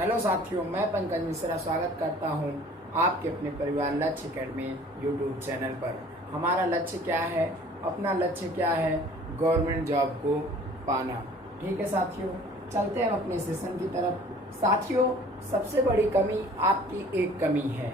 Hello साथियों, मैं पंकज मिश्रा स्वागत करता हूं आपके अपने परिवार लक्ष्य अकेडमी यूट्यूब चैनल पर। हमारा लक्ष्य क्या है? अपना लक्ष्य क्या है? गवर्नमेंट जॉब को पाना। ठीक है साथियों, चलते हैं अपने सेशन की तरफ। साथियों, सबसे बड़ी कमी आपकी एक कमी है।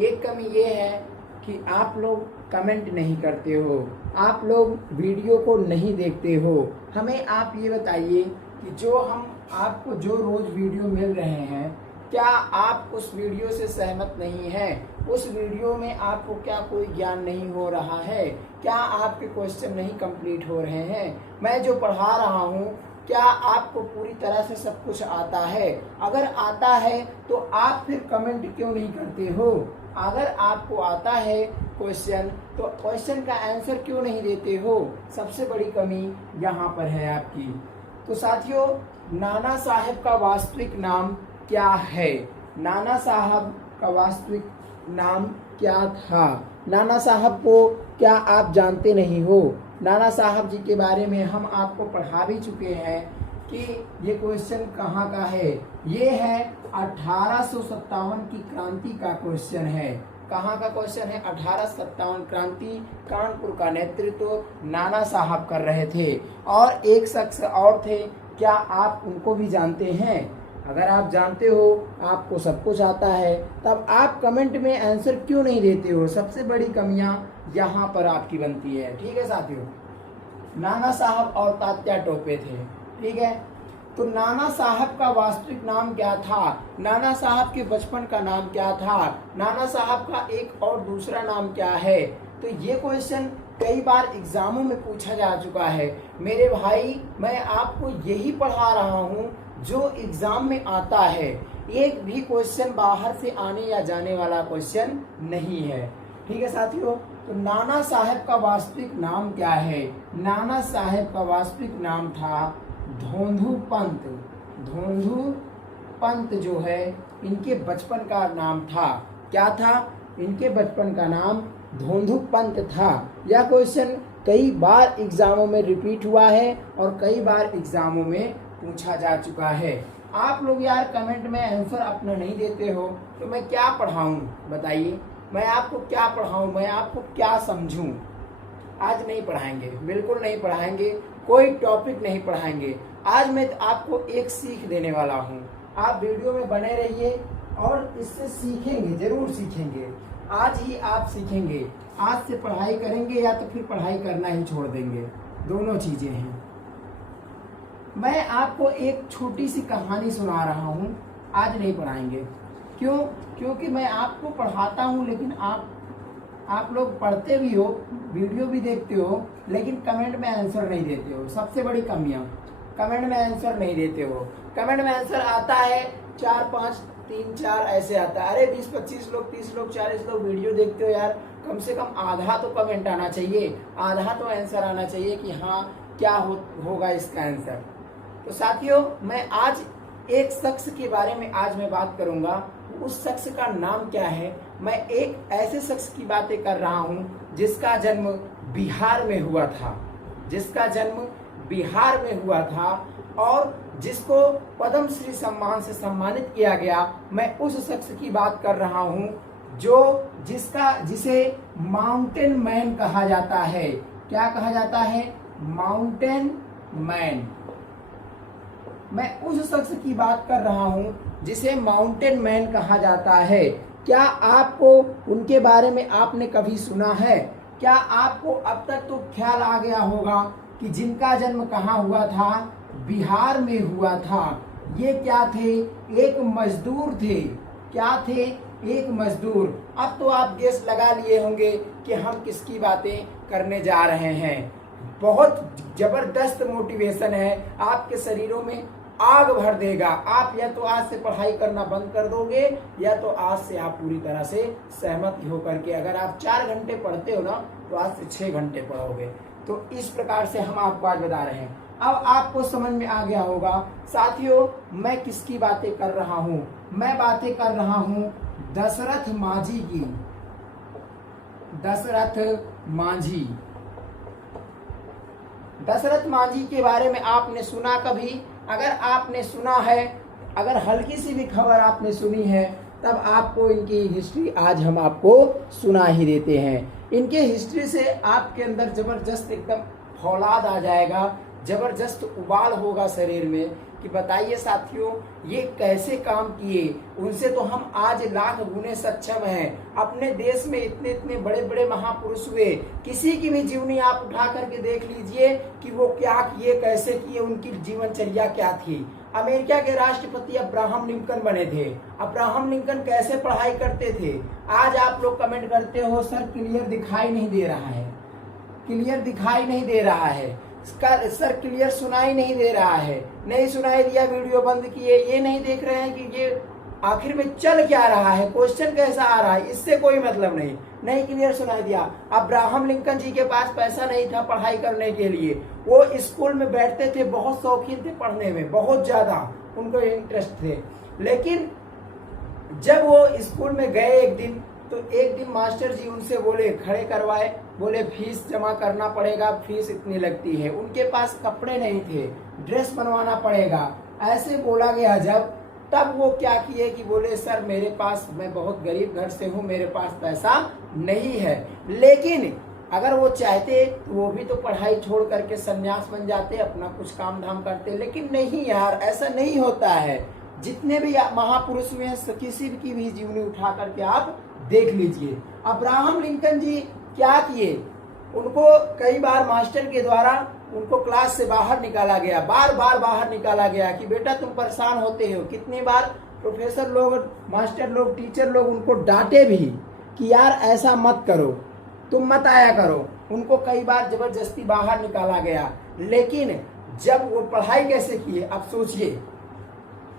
एक कमी ये है कि आप लोग कमेंट नहीं करते हो, आप लोग वीडियो को नहीं देखते हो। हमें आप ये बताइए कि जो हम आपको जो रोज वीडियो मिल रहे हैं, क्या आप उस वीडियो से सहमत नहीं हैं? उस वीडियो में आपको क्या कोई ज्ञान नहीं हो रहा है? क्या आपके क्वेश्चन नहीं कंप्लीट हो रहे हैं? मैं जो पढ़ा रहा हूँ, क्या आपको पूरी तरह से सब कुछ आता है? अगर आता है तो आप फिर कमेंट क्यों नहीं करते हो? अगर आपको आता है क्वेश्चन, तो क्वेश्चन का आंसर क्यों नहीं देते हो? सबसे बड़ी कमी यहाँ पर है आपकी। तो साथियों, नाना साहब का वास्तविक नाम क्या है? नाना साहब का वास्तविक नाम क्या था? नाना साहब को क्या आप जानते नहीं हो? नाना साहब जी के बारे में हम आपको पढ़ा भी चुके हैं कि ये क्वेश्चन कहाँ का है। ये है 1857 की क्रांति का क्वेश्चन है। कहाँ का क्वेश्चन है? 1857 क्रांति, कानपुर का नेतृत्व नाना साहब कर रहे थे। और एक शख्स और थे, क्या आप उनको भी जानते हैं? अगर आप जानते हो, आपको सब कुछ आता है, तब आप कमेंट में आंसर क्यों नहीं देते हो? सबसे बड़ी कमियां यहाँ पर आपकी बनती है। ठीक है साथियों, नाना साहब और तात्या टोपे थे। ठीक है, तो नाना साहब का वास्तविक नाम क्या था? नाना साहब के बचपन का नाम क्या था? नाना साहब का एक और दूसरा नाम क्या है? तो ये क्वेश्चन कई बार एग्जामों में पूछा जा चुका है। मेरे भाई, मैं आपको यही पढ़ा रहा हूँ जो एग्जाम में आता है। एक भी क्वेश्चन बाहर से आने या जाने वाला क्वेश्चन नहीं है। ठीक है साथियों, तो नाना साहब का वास्तविक नाम क्या है? नाना साहब का वास्तविक नाम था धोंधू पंत। धोंधू पंत जो है, इनके बचपन का नाम था। क्या था? इनके बचपन का नाम धोंधू पंत था। यह क्वेश्चन कई बार एग्जामों में रिपीट हुआ है और कई बार एग्जामों में पूछा जा चुका है। आप लोग यार कमेंट में आंसर अपना नहीं देते हो, तो मैं क्या पढ़ाऊं? बताइए, मैं आपको क्या पढ़ाऊं? मैं आपको क्या समझूं? आज नहीं पढ़ाएंगे, बिल्कुल नहीं पढ़ाएंगे, कोई टॉपिक नहीं पढ़ाएंगे। आज मैं आपको एक सीख देने वाला हूं। आप वीडियो में बने रहिए और इससे सीखेंगे, जरूर सीखेंगे। आज ही आप सीखेंगे। आज से पढ़ाई करेंगे या तो फिर पढ़ाई करना ही छोड़ देंगे, दोनों चीजें हैं। मैं आपको एक छोटी सी कहानी सुना रहा हूँ, आज नहीं पढ़ाएंगे। क्यों? क्योंकि मैं आपको पढ़ाता हूँ, लेकिन आप लोग पढ़ते भी हो, वीडियो भी देखते हो, लेकिन कमेंट में आंसर नहीं देते हो। सबसे बड़ी कमियाँ, कमेंट में आंसर नहीं देते हो। कमेंट में आंसर आता है 4, 5, 3, 4 ऐसे आता है। अरे 20, 25 लोग, 30 लोग, 40 लोग वीडियो देखते हो यार, कम से कम आधा तो कमेंट आना चाहिए, आधा तो आंसर आना चाहिए कि हाँ क्या होगा इसका आंसर। तो साथियों, मैं आज एक शख्स के बारे में आज मैं बात करूंगा। उस शख्स का नाम क्या है? मैं एक ऐसे शख्स की बातें कर रहा हूं जिसका जन्म बिहार में हुआ था, जिसका जन्म बिहार में हुआ था और जिसको पद्म श्री सम्मान से सम्मानित किया गया। मैं उस शख्स की बात कर रहा हूं जिसे माउंटेन मैन कहा जाता है। क्या कहा जाता है? Mountain man. मैं उस शख्स की बात कर रहा हूं जिसे माउंटेन मैन कहा जाता है। क्या आपको उनके बारे में आपने कभी सुना है? क्या आपको अब तक तो ख्याल आ गया होगा कि जिनका जन्म कहाँ हुआ था? बिहार में हुआ था। ये क्या थे? एक मजदूर थे। क्या थे? एक मजदूर। अब तो आप गेस लगा लिए होंगे कि हम किसकी बातें करने जा रहे हैं। बहुत जबरदस्त मोटिवेशन है, आपके शरीरों में आग भर देगा। आप या तो आज से पढ़ाई करना बंद कर दोगे, या तो आज से आप पूरी तरह से सहमत होकर के, अगर आप 4 घंटे पढ़ते हो ना, तो आज से 6 घंटे पढ़ोगे। तो इस प्रकार से हम आपको आज बता रहे हैं। अब आपको समझ में आ गया होगा साथियों, मैं किसकी बातें कर रहा हूं। मैं बातें कर रहा हूं दशरथ मांझी की। दशरथ मांझी। दशरथ मांझी के बारे में आपने सुना कभी? अगर आपने सुना है अगर हल्की सी भी खबर आपने सुनी है तब आपको इनकी हिस्ट्री आज हम आपको सुना ही देते हैं। इनके हिस्ट्री से आपके अंदर जबरदस्त एकदम फौलाद आ जाएगा, जबरदस्त उबाल होगा शरीर में कि बताइए साथियों ये कैसे काम किए, उनसे तो हम आज लाख गुने सक्षम हैं। अपने देश में इतने इतने बड़े बड़े महापुरुष हुए, किसी की भी जीवनी आप उठा करके देख लीजिए कि वो क्या किए, कैसे किए, उनकी जीवनचर्या क्या थी। अमेरिका के राष्ट्रपति अब्राहम लिंकन बने थे। अब्राहम लिंकन कैसे पढ़ाई करते थे? आज आप लोग कमेंट करते हो सर क्लियर दिखाई नहीं दे रहा है, क्लियर दिखाई नहीं दे रहा है, सर क्लियर सुनाई नहीं दे रहा है। नहीं सुनाई दिया, वीडियो बंद किए, ये नहीं देख रहे हैं कि ये आखिर में चल क्या रहा है, क्वेश्चन कैसा आ रहा है, इससे कोई मतलब नहीं क्लियर सुनाई दिया। अब्राहम लिंकन जी के पास पैसा नहीं था पढ़ाई करने के लिए, वो स्कूल में बैठते थे, बहुत शौकीन थे पढ़ने में, बहुत ज्यादा उनको इंटरेस्ट थे। लेकिन जब वो स्कूल में गए एक दिन, तो एक दिन मास्टर जी उनसे बोले, खड़े करवाए, बोले फीस जमा करना पड़ेगा, फीस इतनी लगती है। उनके पास कपड़े नहीं थे, ड्रेस बनवाना पड़ेगा, ऐसे बोला गया जब, तब वो क्या किए कि बोले सर मेरे पास, मैं बहुत गरीब घर से हूँ, मेरे पास पैसा नहीं है। लेकिन अगर वो चाहते तो वो भी तो पढ़ाई छोड़ करके सन्यास बन जाते, अपना कुछ काम धाम करते। लेकिन नहीं यार, ऐसा नहीं होता है। जितने भी महापुरुष हुए हैं किसी की भी जीवनी उठा करके आप देख लीजिए। अब्राहम लिंकन जी क्या किए, उनको कई बार मास्टर के द्वारा उनको क्लास से बाहर निकाला गया, बार बार बाहर निकाला गया कि बेटा तुम परेशान होते हो। कितनी बार प्रोफेसर लोग, मास्टर लोग, टीचर लोग उनको डांटे भी कि यार ऐसा मत करो, तुम मत आया करो। उनको कई बार जबरदस्ती बाहर निकाला गया। लेकिन जब वो पढ़ाई कैसे किए, अब सोचिए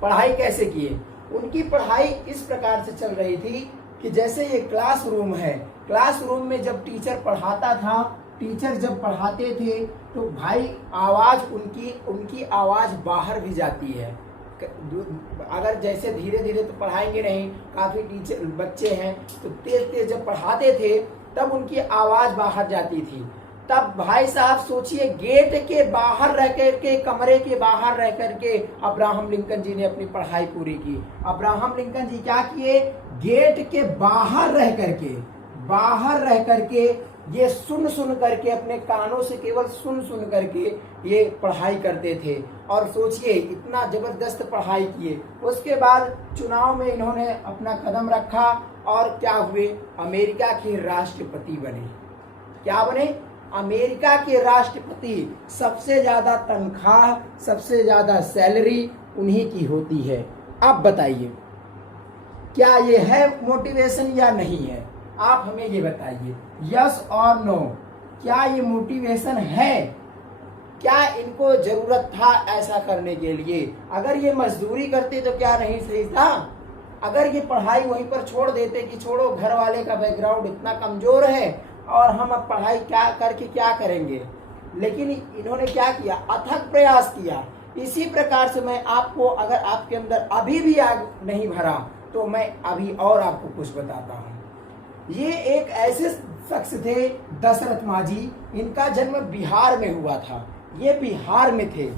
पढ़ाई कैसे किए। उनकी पढ़ाई इस प्रकार से चल रही थी कि जैसे ये क्लासरूम है, क्लासरूम में जब टीचर पढ़ाता था, टीचर जब पढ़ाते थे तो भाई आवाज उनकी आवाज बाहर भी जाती है। अगर जैसे धीरे धीरे तो पढ़ाएंगे नहीं, काफी टीचर बच्चे हैं तो तेज तेज जब पढ़ाते थे तब उनकी आवाज बाहर जाती थी। तब भाई साहब सोचिए, गेट के बाहर रह करके, कमरे के बाहर रह करके अब्राहम लिंकन जी ने अपनी पढ़ाई पूरी की। अब्राहम लिंकन जी क्या किए, गेट के बाहर रह करके ये सुन करके, अपने कानों से केवल सुन करके ये पढ़ाई करते थे। और सोचिए इतना जबरदस्त पढ़ाई किए। उसके बाद चुनाव में इन्होंने अपना कदम रखा और क्या हुए, अमेरिका के राष्ट्रपति बने। क्या बने, अमेरिका के राष्ट्रपति। सबसे ज्यादा तनख्वाह, सबसे ज्यादा सैलरी उन्हीं की होती है। अब बताइए क्या ये है मोटिवेशन या नहीं है? आप हमें ये बताइए, यस और नो, क्या ये मोटिवेशन है? क्या इनको जरूरत था ऐसा करने के लिए? अगर ये मजदूरी करते तो क्या नहीं सही था? अगर ये पढ़ाई वहीं पर छोड़ देते कि छोड़ो घर वाले का बैकग्राउंड इतना कमजोर है और हम अब पढ़ाई क्या करके क्या करेंगे, लेकिन इन्होंने क्या किया, अथक प्रयास किया। इसी प्रकार से मैं आपको, अगर आपके अंदर अभी भी आग नहीं भरा तो मैं अभी और आपको कुछ बताता हूँ। ये एक ऐसे शख्स थे दशरथ माझी, इनका जन्म बिहार में हुआ था, ये बिहार में थे।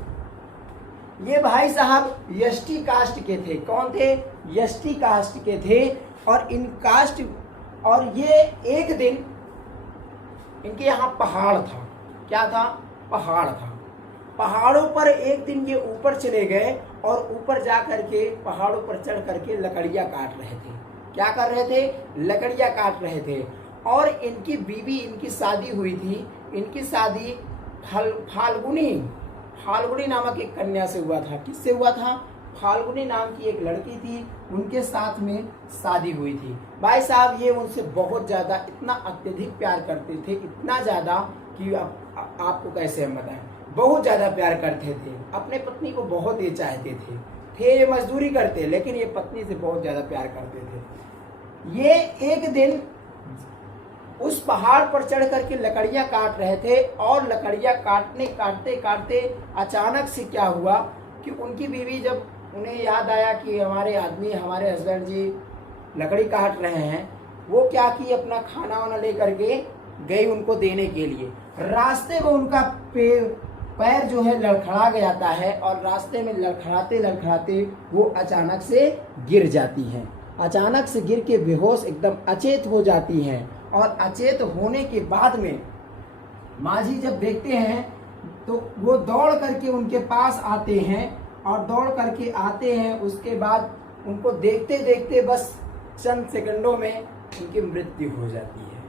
ये भाई साहब एसटी कास्ट के थे। कौन थे? एसटी कास्ट के थे। और इन कास्ट, और ये एक दिन इनके यहाँ पहाड़ था। क्या था? पहाड़ था। पहाड़ों पर एक दिन ये ऊपर चले गए और ऊपर जा करके पहाड़ों पर चढ़ करके लकड़ियाँ काट रहे थे। क्या कर रहे थे? लकड़ियाँ काट रहे थे। और इनकी बीवी, इनकी शादी हुई थी। इनकी शादी फाल्गुनी नामक एक कन्या से हुआ था। किससे हुआ था? फाल्गुनी नाम की एक लड़की थी, उनके साथ में शादी हुई थी। भाई साहब ये उनसे बहुत ज्यादा, इतना अत्यधिक प्यार करते थे, इतना ज्यादा कि आपको कैसे हम बताएं, बहुत ज्यादा प्यार करते थे। अपने पत्नी को बहुत ये चाहते थे ये मजदूरी करते, लेकिन ये पत्नी से बहुत ज्यादा प्यार करते थे। ये एक दिन उस पहाड़ पर चढ़ करके लकड़ियां काट रहे थे और लकड़ियां काटते अचानक से क्या हुआ कि उनकी बीवी, जब उन्हें याद आया कि हमारे आदमी, हमारे हस्बैंड जी लकड़ी काट रहे हैं, वो क्या की, अपना खाना वाना लेकर के गई उनको देने के लिए। रास्ते में उनका पैर जो है लड़खड़ा जाता है और रास्ते में लड़खड़ाते लड़खड़ाते वो अचानक से गिर जाती हैं। अचानक से गिर के बेहोश एकदम अचेत हो जाती हैं और अचेत होने के बाद में माझी जब देखते हैं तो वो दौड़ करके उनके पास आते हैं और दौड़ करके आते हैं। उसके बाद उनको देखते देखते बस चंद सेकंडों में उनकी मृत्यु हो जाती है।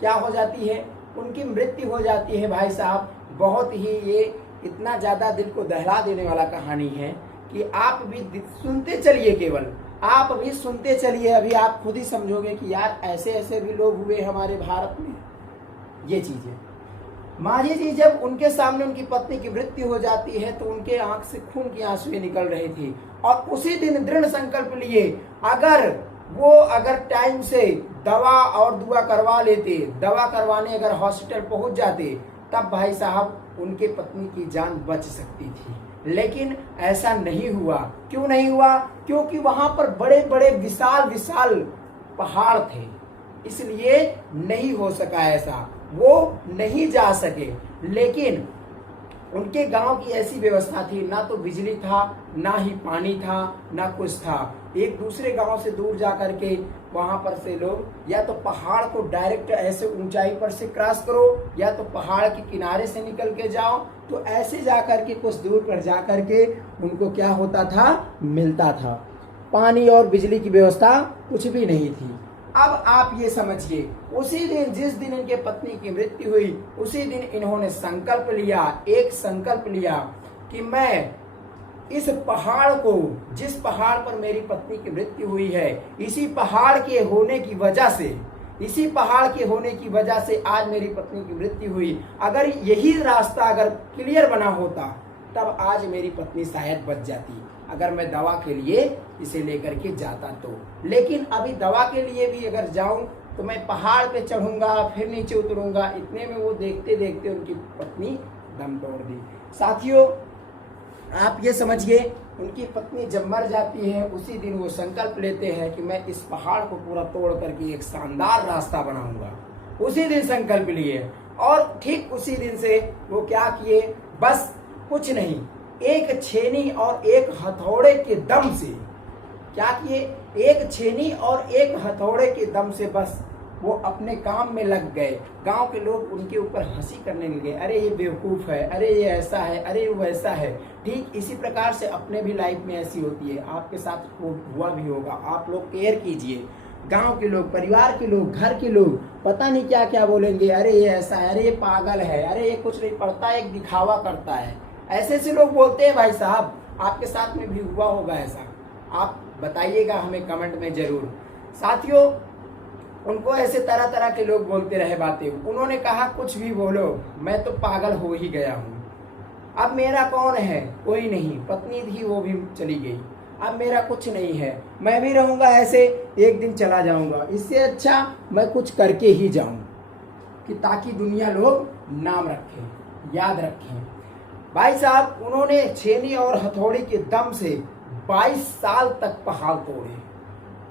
क्या हो जाती है? उनकी मृत्यु हो जाती है। भाई साहब, बहुत ही ये इतना ज़्यादा दिल को दहला देने वाला कहानी है कि आप भी सुनते चलिए, केवल आप भी सुनते चलिए, अभी आप खुद ही समझोगे कि यार ऐसे ऐसे भी लोग हुए हमारे भारत में। ये चीज़ है। माझी जी जब उनके सामने उनकी पत्नी की मृत्यु हो जाती है तो उनके आंख से खून की आंसुएं निकल रही थी और उसी दिन दृढ़ संकल्प लिए, अगर टाइम से दवा और दुआ करवा लेते, दवा करवाने अगर हॉस्पिटल पहुंच जाते, तब भाई साहब उनके पत्नी की जान बच सकती थी। लेकिन ऐसा नहीं हुआ। क्यों नहीं हुआ? क्योंकि वहां पर बड़े बड़े विशाल विशाल पहाड़ थे, इसलिए नहीं हो सका ऐसा, वो नहीं जा सके। लेकिन उनके गांव की ऐसी व्यवस्था थी, ना तो बिजली था, ना ही पानी था, ना कुछ था। एक दूसरे गांव से दूर जा करके वहां पर से लोग या तो पहाड़ को डायरेक्ट ऐसे ऊंचाई पर से क्रॉस करो या तो पहाड़ के किनारे से निकल के जाओ। तो ऐसे जा करके कुछ दूर पर जा करके उनको क्या होता था, मिलता था। पानी और बिजली की व्यवस्था कुछ भी नहीं थी। अब आप ये समझिए, उसी दिन जिस दिन इनके पत्नी की मृत्यु हुई, उसी दिन इन्होंने संकल्प लिया, एक संकल्प लिया कि मैं इस पहाड़ को, जिस पहाड़ पर मेरी पत्नी की मृत्यु हुई है, इसी पहाड़ के होने की वजह से आज मेरी पत्नी की मृत्यु हुई। अगर यही रास्ता अगर क्लियर बना होता तब आज मेरी पत्नी शायद बच जाती, अगर मैं दवा के लिए इसे लेकर के जाता तो। लेकिन अभी दवा के लिए भी अगर जाऊं तो मैं पहाड़ पे चढ़ूंगा, फिर नीचे उतरूंगा, इतने में वो देखते देखते उनकी पत्नी दम तोड़ दी। साथियों, आप ये समझिए, उनकी पत्नी जब मर जाती है उसी दिन वो संकल्प लेते हैं कि मैं इस पहाड़ को पूरा तोड़ करके एक शानदार रास्ता बनाऊंगा। उसी दिन संकल्प लिए और ठीक उसी दिन से वो क्या किए, बस कुछ नहीं, एक छेनी और एक हथौड़े के दम से क्या किए, एक छेनी और एक हथौड़े के दम से बस वो अपने काम में लग गए। गांव के लोग उनके ऊपर हंसी करने लगे, अरे ये बेवकूफ़ है, अरे ये ऐसा है, अरे वो वैसा है। ठीक इसी प्रकार से अपने भी लाइफ में ऐसी होती है, आपके साथ हुआ भी होगा। आप लोग केयर कीजिए, गांव के लोग, परिवार के लोग, घर के लोग पता नहीं क्या क्या बोलेंगे, अरे ये ऐसा है, अरे ये पागल है, अरे ये कुछ नहीं पढ़ता, एक दिखावा करता है। ऐसे ऐसे लोग बोलते हैं। भाई साहब, आपके साथ में भी हुआ होगा ऐसा? आप बताइएगा हमें कमेंट में जरूर। साथियों, उनको ऐसे तरह तरह के लोग बोलते रहे बातें। उन्होंने कहा कुछ भी बोलो, मैं तो पागल हो ही गया हूँ, अब मेरा कौन है, कोई नहीं। पत्नी थी वो भी चली गई, अब मेरा कुछ नहीं है, मैं भी रहूंगा ऐसे, एक दिन चला जाऊंगा। इससे अच्छा मैं कुछ करके ही जाऊं कि ताकि दुनिया लोग नाम रखें, याद रखें। भाई साहब, उन्होंने छेनी और हथौड़ी के दम से 22 साल तक पहाड़ तोड़े।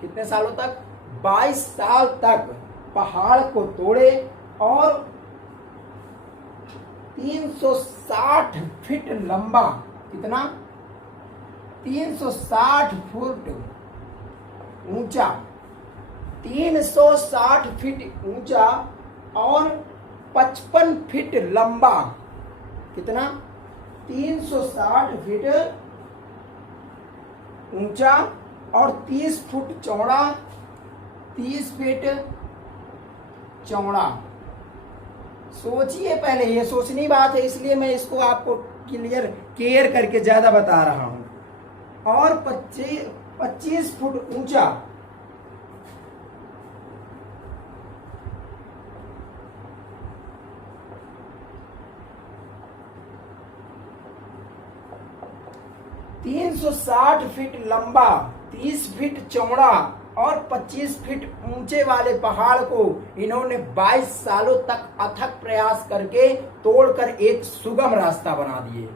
कितने सालों तक? 22 साल तक पहाड़ को तोड़े और 360 फीट लंबा, कितना? 360 फुट ऊंचा, 360 फीट ऊंचा और 55 फीट लंबा। कितना? 360 फीट ऊंचा और 30 फुट चौड़ा, 30 फीट चौड़ा। सोचिए, पहले ये सोचनी बात है, इसलिए मैं इसको आपको केयर करके ज्यादा बता रहा हूं। और 25 फुट ऊंचा, ,360 फीट लंबा, 30 फीट चौड़ा और 25 फीट ऊंचे वाले पहाड़ को इन्होंने 22 सालों तक अथक प्रयास करके तोड़कर एक सुगम रास्ता बना दिए।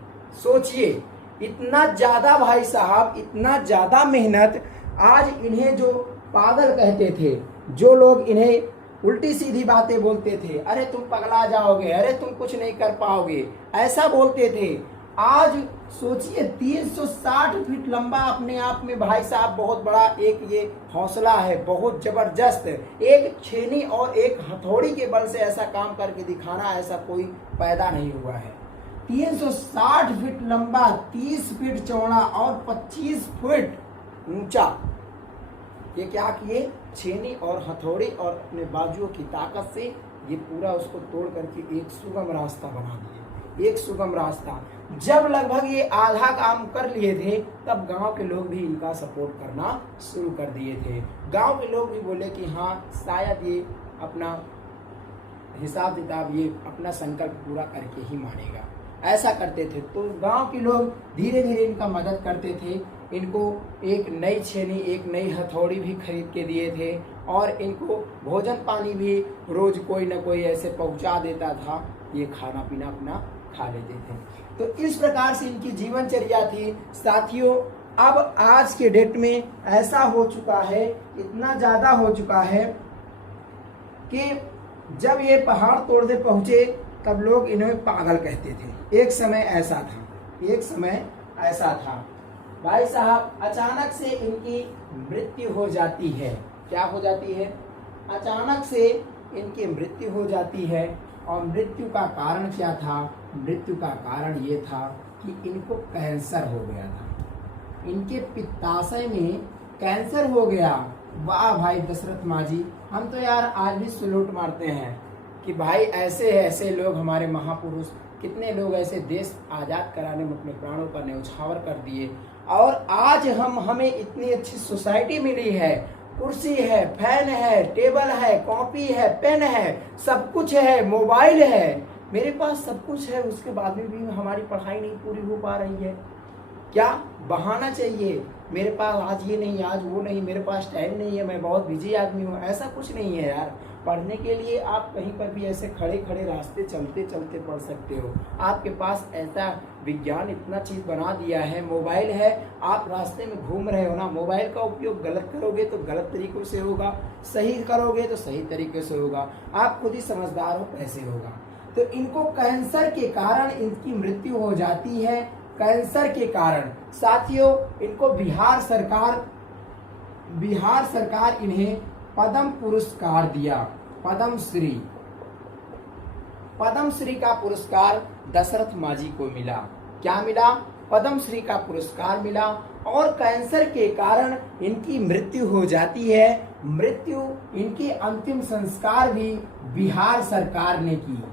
सोचिए, इतना ज्यादा भाई साहब, इतना ज्यादा मेहनत। आज इन्हें जो पागल कहते थे, जो लोग इन्हें उल्टी सीधी बातें बोलते थे, अरे तुम पगला जाओगे, अरे तुम कुछ नहीं कर पाओगे, ऐसा बोलते थे। आज सोचिए 360 फीट लंबा अपने आप में भाई साहब बहुत बड़ा एक ये हौसला है, बहुत जबरदस्त। एक छेनी और एक हथौड़ी के बल से ऐसा काम करके दिखाना, ऐसा कोई पैदा नहीं हुआ है। 360 फीट लंबा, 30 फीट चौड़ा और 25 फीट ऊंचा, ये क्या किए, छेनी और हथौड़ी और अपने बाजुओं की ताकत से ये पूरा उसको तोड़ करके एक सुगम रास्ता बना दिए, एक सुगम रास्ता। जब लगभग ये आधा काम कर लिए थे, तब गांव के लोग भी इनका सपोर्ट करना शुरू कर दिए थे। गांव के लोग भी बोले कि हाँ शायद ये अपना हिसाब किताब, ये अपना संकल्प पूरा करके ही मानेगा, ऐसा करते थे। तो गांव के लोग धीरे धीरे इनका मदद करते थे, इनको एक नई छेनी, एक नई हथौड़ी भी खरीद के दिए थे और इनको भोजन पानी भी रोज कोई ना कोई ऐसे पहुंचा देता था, ये खाना पीना अपना खा लेते थे। तो इस प्रकार से इनकी जीवनचर्या थी। साथियों, अब आज के डेट में ऐसा हो चुका है, इतना ज्यादा हो चुका है कि जब ये पहाड़ तोड़ने पहुंचे तब लोग इन्हें पागल कहते थे। एक समय ऐसा था, एक समय ऐसा था भाई साहब, अचानक से इनकी मृत्यु हो जाती है। क्या हो जाती है? अचानक से इनकी मृत्यु हो जाती है। और मृत्यु का कारण क्या था? मृत्यु का कारण ये था कि इनको कैंसर हो गया था, इनके पित्ताशय में कैंसर हो गया। वाह भाई दशरथ माँ जी, हम तो यार आज भी सैल्यूट मारते हैं कि भाई ऐसे ऐसे लोग, हमारे महापुरुष, कितने लोग ऐसे देश आजाद कराने में अपने प्राणों का न्यौछावर कर दिए। और आज हमें इतनी अच्छी सोसाइटी मिली है, कुर्सी है, फैन है, टेबल है, कॉपी है, पेन है, सब कुछ है, मोबाइल है, मेरे पास सब कुछ है, उसके बाद में भी हमारी पढ़ाई नहीं पूरी हो पा रही है। क्या बहाना चाहिए? मेरे पास आज ये नहीं, आज वो नहीं, मेरे पास टाइम नहीं है, मैं बहुत बिजी आदमी हूँ, ऐसा कुछ नहीं है यार। पढ़ने के लिए आप कहीं पर भी ऐसे खड़े खड़े रास्ते चलते चलते पढ़ सकते हो। आपके पास ऐसा विज्ञान इतना चीज बना दिया है, मोबाइल है, आप रास्ते में घूम रहे हो ना, मोबाइल का उपयोग गलत करोगे तो गलत तरीकों से होगा, सही करोगे तो सही तरीके से होगा। आप खुद ही समझदार हो कैसे होगा। तो इनको कैंसर के कारण इनकी मृत्यु हो जाती है, कैंसर के कारण। साथियों, इनको बिहार सरकार इन्हें पद्म पुरस्कार दिया, पद्म श्री का पुरस्कार दशरथ माँ जी को मिला। क्या मिला? पद्म श्री का पुरस्कार मिला। और कैंसर के कारण इनकी मृत्यु हो जाती है। मृत्यु, इनकी अंतिम संस्कार भी बिहार सरकार ने की,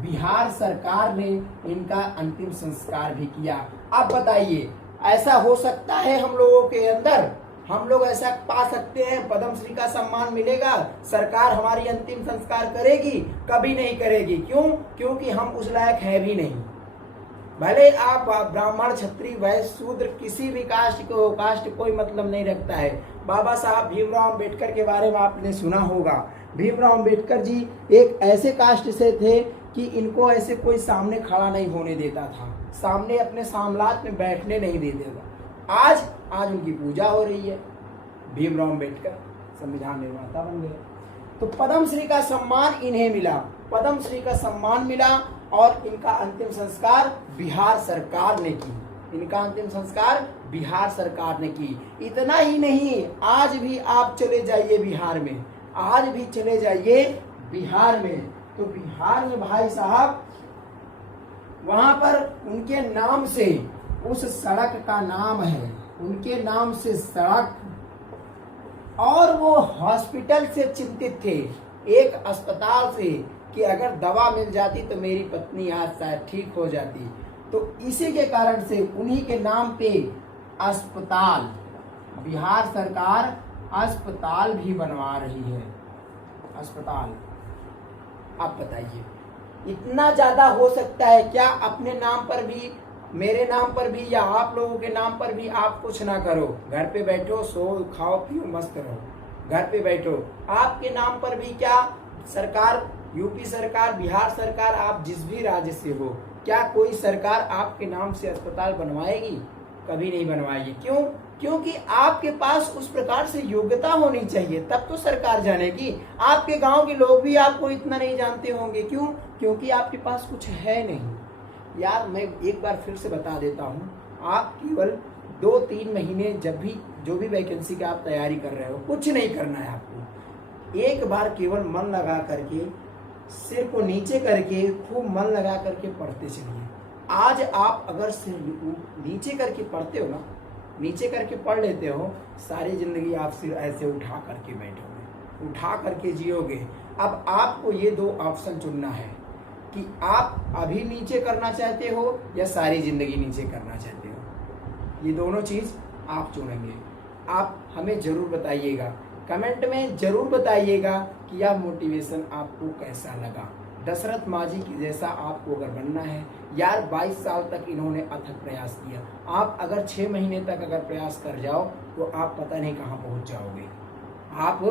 बिहार सरकार ने इनका अंतिम संस्कार भी किया। अब बताइए, ऐसा हो सकता है हम लोगों के अंदर? हम लोग ऐसा पा सकते हैं? पद्मश्री का सम्मान मिलेगा, सरकार हमारी अंतिम संस्कार करेगी? कभी नहीं करेगी। क्यों? क्योंकि हम उस लायक है भी नहीं। भले आप ब्राह्मण, क्षत्रिय, वैश्य, शूद्र, किसी भी कास्ट को, कास्ट कोई मतलब नहीं रखता है। बाबा साहब भीमराव अम्बेडकर के बारे में आपने सुना होगा। भीमराव अम्बेडकर जी एक ऐसे कास्ट से थे कि इनको ऐसे कोई सामने खड़ा नहीं होने देता था, सामने अपने साम्राज्य में बैठने नहीं देते था। आज उनकी पूजा हो रही है। भीमराव अम्बेडकर संविधान निर्माता बन गए। तो पद्मश्री का सम्मान इन्हें मिला, पद्मश्री का सम्मान मिला। और इनका अंतिम संस्कार बिहार सरकार ने की, इनका अंतिम संस्कार बिहार सरकार ने की। इतना ही नहीं, आज भी आप चले जाइए बिहार में, आज भी चले जाइए बिहार में, तो बिहार में भाई साहब वहां पर उनके नाम से, उस सड़क का नाम है, उनके नाम से सड़क। और वो हॉस्पिटल से चिंतित थे, एक अस्पताल से, कि अगर दवा मिल जाती तो मेरी पत्नी आज शायद ठीक हो जाती। तो इसी के कारण से उन्हीं के नाम पे अस्पताल, बिहार सरकार अस्पताल भी बनवा रही है, अस्पताल। आप बताइए, इतना ज्यादा हो सकता है क्या? अपने नाम पर भी, मेरे नाम पर भी, या आप लोगों के नाम पर भी आप कुछ ना करो, घर पे बैठो, सो खाओ पियो मस्त रहो, घर पे बैठो। आपके नाम पर भी क्या सरकार, यूपी सरकार, बिहार सरकार, आप जिस भी राज्य से हो, क्या कोई सरकार आपके नाम से अस्पताल बनवाएगी? कभी नहीं बनवाइए। क्यों? क्योंकि आपके पास उस प्रकार से योग्यता होनी चाहिए, तब तो सरकार जानेगी। आपके गांव के लोग भी आपको इतना नहीं जानते होंगे। क्यों? क्योंकि आपके पास कुछ है नहीं। यार मैं एक बार फिर से बता देता हूँ, आप केवल 2-3 महीने जब भी जो भी वैकेंसी की आप तैयारी कर रहे हो, कुछ नहीं करना है आपको। एक बार केवल मन लगा करके, सिर को नीचे करके, खूब मन लगा करके पढ़ते चलिए। आज आप अगर सिर नीचे करके पढ़ते हो ना, नीचे करके पढ़ लेते हो, सारी जिंदगी आप सिर ऐसे उठा करके बैठोगे, उठा करके जियोगे। अब आपको ये 2 ऑप्शन चुनना है कि आप अभी नीचे करना चाहते हो या सारी जिंदगी नीचे करना चाहते हो। ये दोनों चीज आप चुनेंगे। आप हमें जरूर बताइएगा, कमेंट में जरूर बताइएगा कि यह मोटिवेशन आपको कैसा लगा। दशरथ मांझी की जैसा आपको अगर बनना है, यार 22 साल तक इन्होंने अथक प्रयास किया। आप अगर 6 महीने तक अगर प्रयास कर जाओ तो आप पता नहीं कहाँ पहुँच जाओगे, आप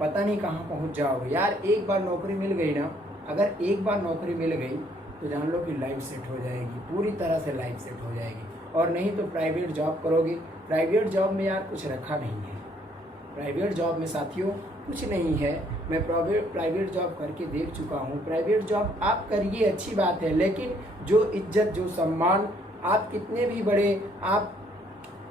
पता नहीं कहाँ पहुँच जाओगे। यार एक बार नौकरी मिल गई ना, अगर एक बार नौकरी मिल गई तो जान लो कि लाइफ सेट हो जाएगी, पूरी तरह से लाइफ सेट हो जाएगी। और नहीं तो प्राइवेट जॉब करोगे। प्राइवेट जॉब में यार कुछ रखा नहीं है, प्राइवेट जॉब में साथियों कुछ नहीं है। मैं प्राइवेट जॉब करके देख चुका हूँ। प्राइवेट जॉब आप करिए, अच्छी बात है, लेकिन जो इज्जत, जो सम्मान, आप कितने भी बड़े आप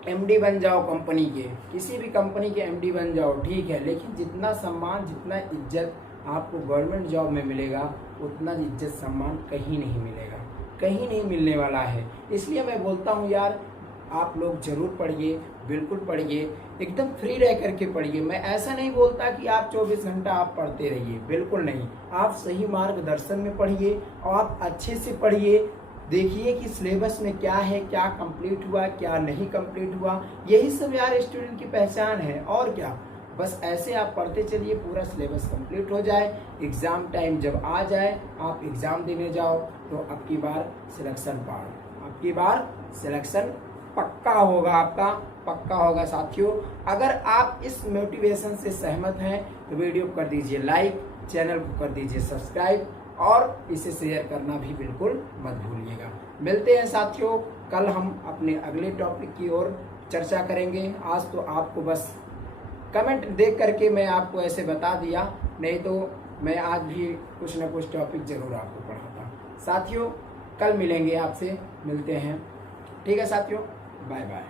एमडी बन जाओ कंपनी के, किसी भी कंपनी के एमडी बन जाओ, ठीक है, लेकिन जितना सम्मान, जितना इज्जत आपको गवर्नमेंट जॉब में मिलेगा, उतना इज्जत सम्मान कहीं नहीं मिलेगा, कहीं नहीं मिलने वाला है। इसलिए मैं बोलता हूँ यार, आप लोग जरूर पढ़िए, बिल्कुल पढ़िए, एकदम फ्री रह करके पढ़िए। मैं ऐसा नहीं बोलता कि आप 24 घंटा आप पढ़ते रहिए, बिल्कुल नहीं। आप सही मार्गदर्शन में पढ़िए और आप अच्छे से पढ़िए। देखिए कि सिलेबस में क्या है, क्या कंप्लीट हुआ, क्या नहीं कंप्लीट हुआ। यही सब यार स्टूडेंट की पहचान है, और क्या। बस ऐसे आप पढ़ते चलिए, पूरा सिलेबस कंप्लीट हो जाए। एग्ज़ाम टाइम जब आ जाए, आप एग्ज़ाम देने जाओ तो अब की बार सिलेक्शन पाओ, अब की बार सिलेक्शन पक्का होगा, आपका पक्का होगा साथियों। अगर आप इस मोटिवेशन से सहमत हैं तो वीडियो को कर दीजिए लाइक, चैनल को कर दीजिए सब्सक्राइब और इसे शेयर करना भी बिल्कुल मत भूलिएगा। मिलते हैं साथियों, कल हम अपने अगले टॉपिक की ओर चर्चा करेंगे। आज तो आपको बस कमेंट देख करके मैं आपको ऐसे बता दिया, नहीं तो मैं आज भी कुछ ना कुछ टॉपिक जरूर आपको पढ़ाता। साथियों कल मिलेंगे, आपसे मिलते हैं, ठीक है साथियों, बाय बाय।